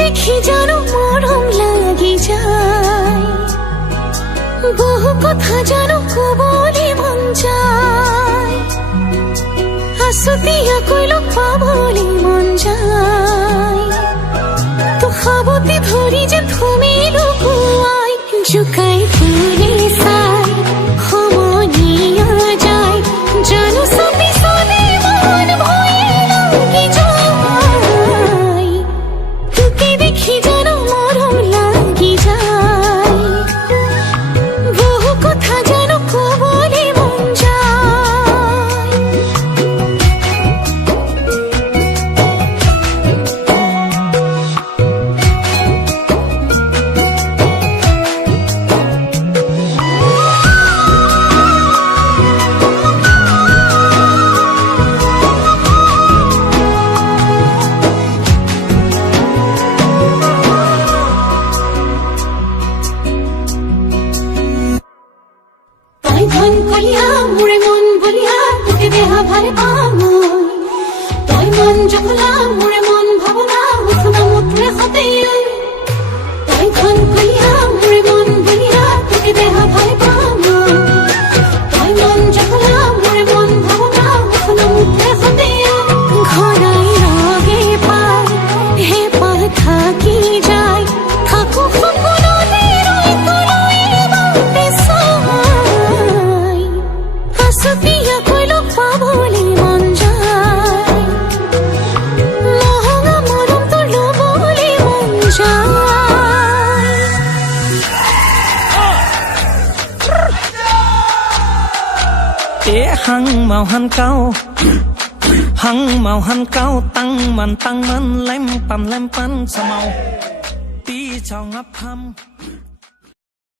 দেখি যেন মরম লাগি যায়, বহু কথা যেন কবলে মন যায়, আসতিয়া কইল পাবলে মন যায়, তো খাবতে ধরি যে তুমি লুকুয়াই, জুকাই ফুলে সাই সমনিয়া যায়, জানো সবই সনে মন ভয়ে লাগি যায়, তোকে দেখি যেন মরম লাগি যায়, বহু কথা যেন কবলে মন যায়। ধন কলিয়া মোরে মন বলিয়া তোকে দেহা ভারে পামই, তই মন জখলা মোরে মন ভাবনা উঠনা মুঠরে হতে, তই ধন কলিয়া মোরে মন বলিয়া তোকে দেহা ভারে পামই, তই মন জখলা মোরে মন ভাবনা উঠনা মুঠরে হতে, ঘরাই রগে পায় হে পাহ থাকি যায়, থাকো সপনতে রই কলই বাতে সাই, আসতিয়া কইল পাবলে মন যায়, মহঙ্গা মরম তো লবলে মন যায়। hăng màu hăng cao tăng man lem pan sa màu tí chào ngắp hâm